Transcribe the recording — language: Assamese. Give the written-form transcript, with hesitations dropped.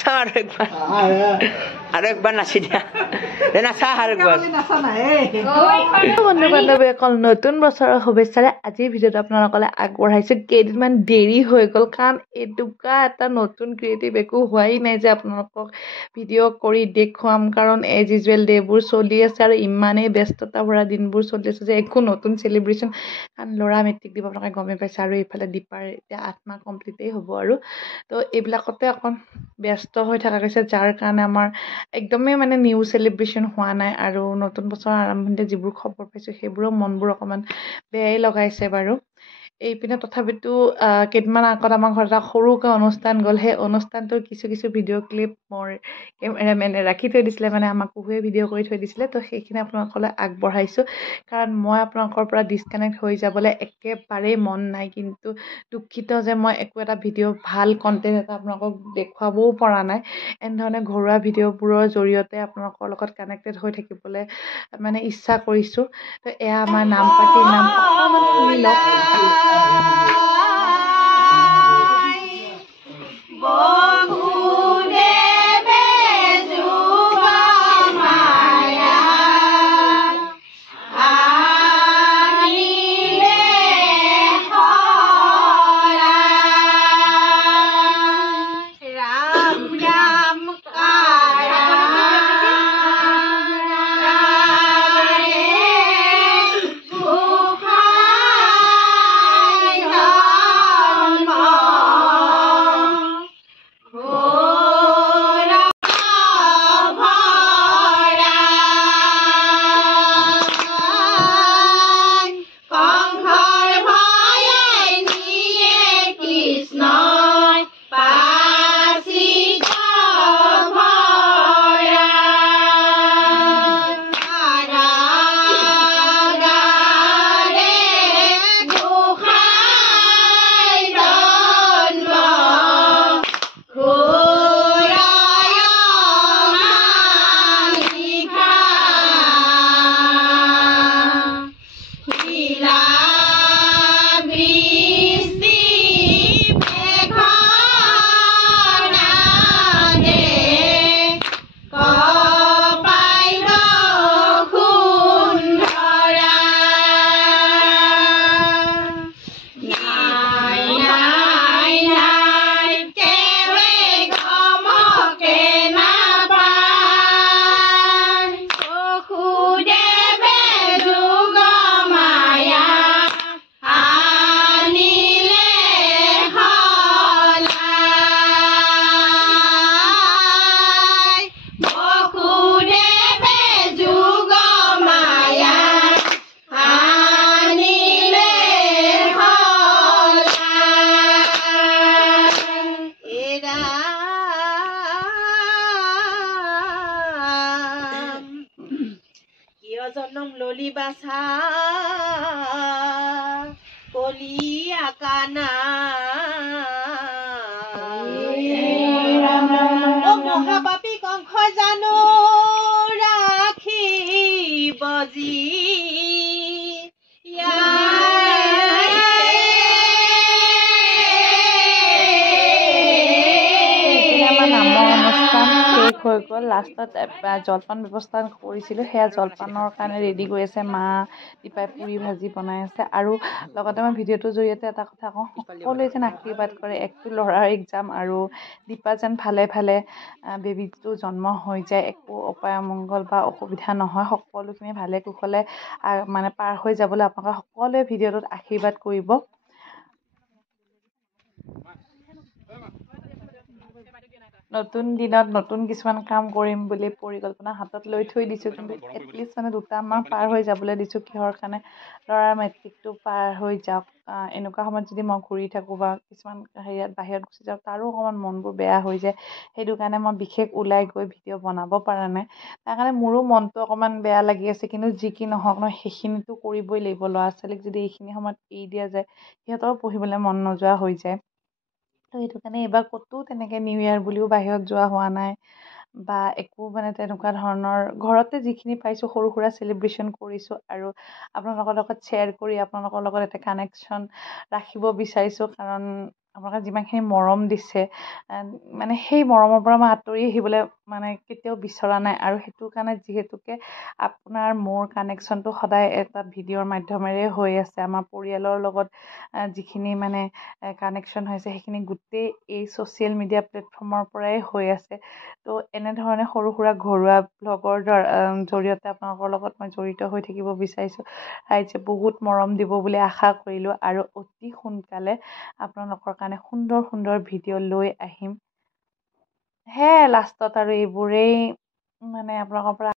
চাওঁ আৰু একবাৰ নাচি দিয়া নাচা আৰু একবাৰ বন্ধু বান্ধৱীসকল নতুন বছৰৰ শুভেচ্ছাৰে আজিৰ ভিডিঅ'টো আপোনালোকলৈ আগবঢ়াইছোঁ। কেইদিনমান দেৰি হৈ গ'ল কাৰণ এনেকুৱা এটা নতুন ক্ৰিয়েটিভ একো হোৱাই নাই যে আপোনালোকক ভিডিঅ' কৰি দেখুৱাম, কাৰণ এজ ইউজুৱেল ডে'বোৰ চলি আছে আৰু ইমানেই ব্যস্ততা ভৰা দিনবোৰ চলি আছে যে একো নতুন চেলিব্ৰেশ্যন, কাৰণ ল'ৰা মেট্ৰিক দিব আপোনালোকে গমেই পাইছে আৰু এইফালে দীপাৰ এতিয়া 8 মাহ কমপ্লিটেই হ'ব আৰু তো এইবিলাকতে অকণ ব্যস্ত হৈ থকা গৈছে, যাৰ কাৰণে আমাৰ একদমেই মানে নিউ চেলিব্ৰেশ্যন হোৱা নাই আৰু নতুন বছৰৰ আৰম্ভণিতে যিবোৰ খবৰ পাইছোঁ সেইবোৰো মনবোৰ অকণমান বেয়াই লগাইছে বাৰু। এইপিনে তথাপিতো কেইদিনমান আগত আমাৰ ঘৰত এটা সৰুকৈ অনুষ্ঠান গ'ল। সেই অনুষ্ঠানটোৰ কিছু ভিডিঅ' ক্লিপ মোৰ কেমেৰামেনে ৰাখি থৈ দিছিলে, মানে আমাক কুহুৱে ভিডিঅ' কৰি থৈ দিছিলে, তো সেইখিনি আপোনালোকলৈ আগবঢ়াইছোঁ। কাৰণ মই আপোনালোকৰ পৰা ডিছকানেক্ট হৈ যাবলৈ একেবাৰেই মন নাই, কিন্তু দুখিত যে মই একো এটা ভিডিঅ' ভাল কণ্টেণ্ট এটা আপোনালোকক দেখুৱাবও পৰা নাই। এনেধৰণে ঘৰুৱা ভিডিঅ'বোৰৰ জৰিয়তে আপোনালোকৰ লগত কানেক্টেড হৈ থাকিবলৈ মানে ইচ্ছা কৰিছোঁ। তো এয়া আমাৰ নাম পাৰ্টিৰ নাম অকণমান শুনি লওক। জনম ললি বাছা কলিয়া কানা মহাপাপী কংস জানো ৰাখি বজি হৈ গ'ল। লাষ্টত জলপান ব্যৱস্থা কৰিছিলোঁ, সেয়া জলপানৰ কাৰণে ৰেডি কৰি আছে মা। দীপাই পুৰি ভাজি বনাই আছে। আৰু লগতে মই ভিডিঅ'টোৰ জৰিয়তে এটা কথা কওঁ, সকলোৱে যেন আশীৰ্বাদ কৰে একটো ল'ৰাৰ এক্সাম আৰু দীপা যেন ভালে ভালে বেবীটো জন্ম হৈ যায়, একো অপায় অমংগল বা অসুবিধা নহয়, সকলোখিনি ভালে কুশলে মানে পাৰ হৈ যাবলৈ আপোনালোকে সকলোৱে ভিডিঅ'টোত আশীৰ্বাদ কৰিব। নতুন দিনত নতুন কিছুমান কাম কৰিম বুলি পৰিকল্পনা হাতত লৈ থৈ দিছোঁ, কিন্তু এটলিষ্ট মানে 2 মাহ পাৰ হৈ যাবলৈ দিছোঁ। কিহৰ কাৰণে? ল'ৰাৰ মেট্ৰিকটো পাৰ হৈ যাওক। এনেকুৱা সময়ত যদি মই ঘূৰি থাকোঁ বা কিছুমান হেৰিয়াত বাহিৰত গুচি যাওঁ, তাৰো অকণমান মনবোৰ বেয়া হৈ যায়। সেইটো কাৰণে মই বিশেষ ওলাই গৈ ভিডিঅ' বনাব পৰা নাই। তাৰ কাৰণে মোৰো মনটো অকণমান বেয়া লাগি আছে, কিন্তু যি কি নহওক ন, সেইখিনিতো কৰিবই লাগিব। ল'ৰা ছোৱালীক যদি এইখিনি সময়ত এৰি দিয়া যায়, সিহঁতৰো পঢ়িবলৈ মন নোযোৱা হৈ যায়। তো সেইটো কাৰণে এইবাৰ ক'তো তেনেকৈ নিউ ইয়েৰ বুলিও বাহিৰত যোৱা হোৱা নাই বা একো মানে তেনেকুৱা ধৰণৰ, ঘৰতে যিখিনি পাইছোঁ সৰু সুৰা চেলিব্ৰেশ্যন কৰিছোঁ আৰু আপোনালোকৰ লগত শ্বেয়াৰ কৰি আপোনালোকৰ লগত এটা কানেকশ্যন ৰাখিব বিচাৰিছোঁ। কাৰণ আপোনালোকে যিমানখিনি মৰম দিছে মানে সেই মৰমৰ পৰা মই আঁতৰি আহিবলৈ মানে কেতিয়াও বিচৰা নাই আৰু সেইটো কাৰণে যিহেতুকে আপোনাৰ মোৰ কানেকশ্যনটো সদায় এটা ভিডিঅ'ৰ মাধ্যমেৰে হৈ আছে আমাৰ পৰিয়ালৰ লগত যিখিনি মানে কানেকশ্যন হৈছে সেইখিনি গোটেই এই ছ'চিয়েল মিডিয়া প্লেটফৰ্মৰ পৰাই হৈ আছে তো এনেধৰণে সৰু সুৰা ঘৰুৱা ব্লগৰ জৰিয়তে আপোনালোকৰ লগত মই জড়িত হৈ থাকিব বিচাৰিছোঁ ৰাইজে বহুত মৰম দিব বুলি আশা কৰিলোঁ আৰু অতি সোনকালে আপোনালোকৰ কাৰণে সুন্দৰ সুন্দৰ ভিডিঅ' লৈ আহিম লাষ্টত আৰু এইবোৰেই মানে আপোনালোকৰ পৰা